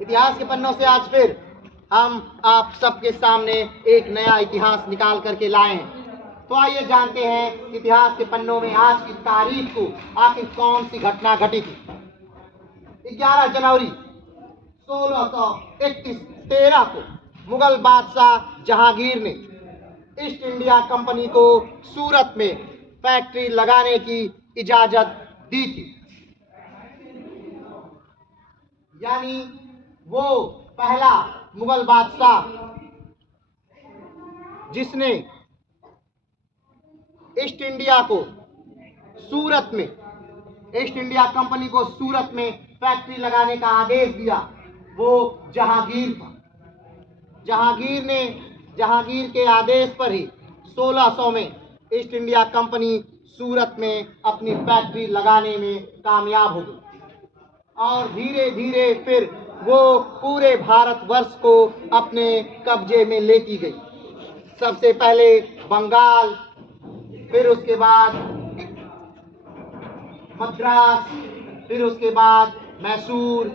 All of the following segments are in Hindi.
इतिहास के पन्नों से आज फिर हम आप सबके सामने एक नया इतिहास निकाल करके लाए हैं। तो आइए जानते हैं इतिहास के पन्नों में आज की तारीख को आखिर कौन सी घटना घटी थी। 11 जनवरी 1631 13 को मुगल बादशाह जहांगीर ने ईस्ट इंडिया कंपनी को सूरत में फैक्ट्री लगाने की इजाजत दी थी। यानी वो पहला मुगल बादशाह जिसने ईस्ट इंडिया को सूरत में ईस्ट इंडिया कंपनी को सूरत में फैक्ट्री लगाने का आदेश दिया, वो जहांगीर था। जहांगीर के आदेश पर ही 1600 में ईस्ट इंडिया कंपनी सूरत में अपनी फैक्ट्री लगाने में कामयाब हो गई और धीरे धीरे फिर वो पूरे भारतवर्ष को अपने कब्जे में लेती गई। सबसे पहले बंगाल, फिर उसके बाद मद्रास, फिर उसके बाद मैसूर,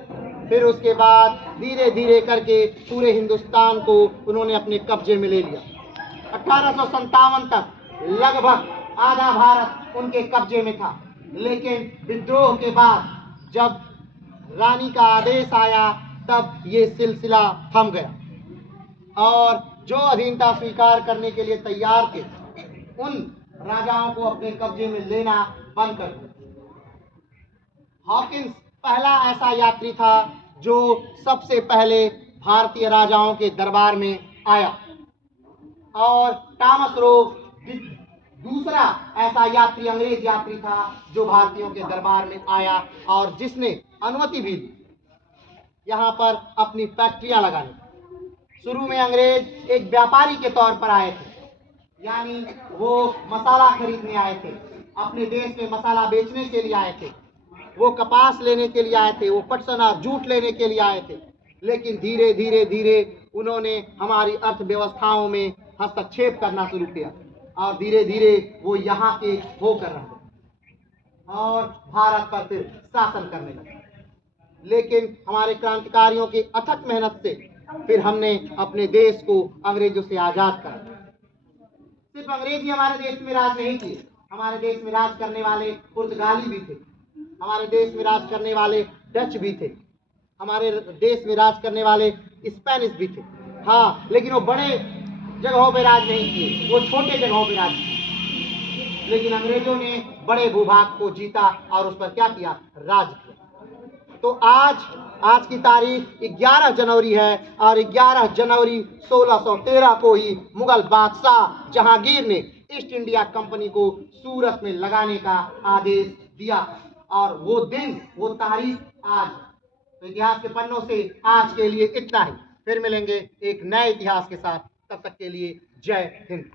फिर उसके बाद धीरे धीरे करके पूरे हिंदुस्तान को उन्होंने अपने कब्जे में ले लिया। 1857 तक लगभग आधा भारत उनके कब्जे में था, लेकिन विद्रोह के बाद जब रानी का आदेश आया तब ये सिलसिला थम गया और जो अधीनता स्वीकार करने के लिए तैयार थे उन राजाओं को अपने कब्जे में लेना बंद कर दिया। हॉकिंस पहला ऐसा यात्री था जो सबसे पहले भारतीय राजाओं के दरबार में आया और टॉमस रो दूसरा ऐसा यात्री, अंग्रेज यात्री था जो भारतीयों के दरबार में आया और जिसने अनुमति भी दी यहाँ पर अपनी फैक्ट्रियां लगाने। शुरू में अंग्रेज एक व्यापारी के तौर पर आए थे, यानी वो मसाला खरीदने आए थे, अपने देश में मसाला बेचने के लिए आए थे, वो कपास लेने के लिए आए थे, वो पटसन और जूट लेने के लिए आए थे। लेकिन धीरे धीरे धीरे उन्होंने हमारी अर्थव्यवस्थाओं में हस्तक्षेप करना शुरू किया और धीरे धीरे वो यहाँ के होकर रहे और भारत पर फिर शासन करने लगे। लेकिन हमारे क्रांतिकारियों की अथक मेहनत से फिर हमने अपने देश को अंग्रेजों से आजाद करा। सिर्फ अंग्रेज ही हमारे देश में राज नहीं किए, हमारे देश में राज करने वाले पुर्तगाली भी थे, हमारे देश में राज करने वाले डच भी थे, हमारे देश में राज करने वाले स्पेनिश भी थे। हाँ, लेकिन वो बड़े जगहों पे राज नहीं किए, वो छोटे जगहों पे राज किए। लेकिन अंग्रेजों ने बड़े भूभाग को जीता और उस पर क्या किया? राज किया। तो आज की तारीख 11 जनवरी है और 11 जनवरी 1613 को ही मुगल बादशाह जहांगीर ने ईस्ट इंडिया कंपनी को सूरत में लगाने का आदेश दिया और वो दिन, वो तारीख आज। तो इतिहास के पन्नों से आज के लिए इतना ही। फिर मिलेंगे एक नए इतिहास के साथ, तब तक के लिए जय हिंद।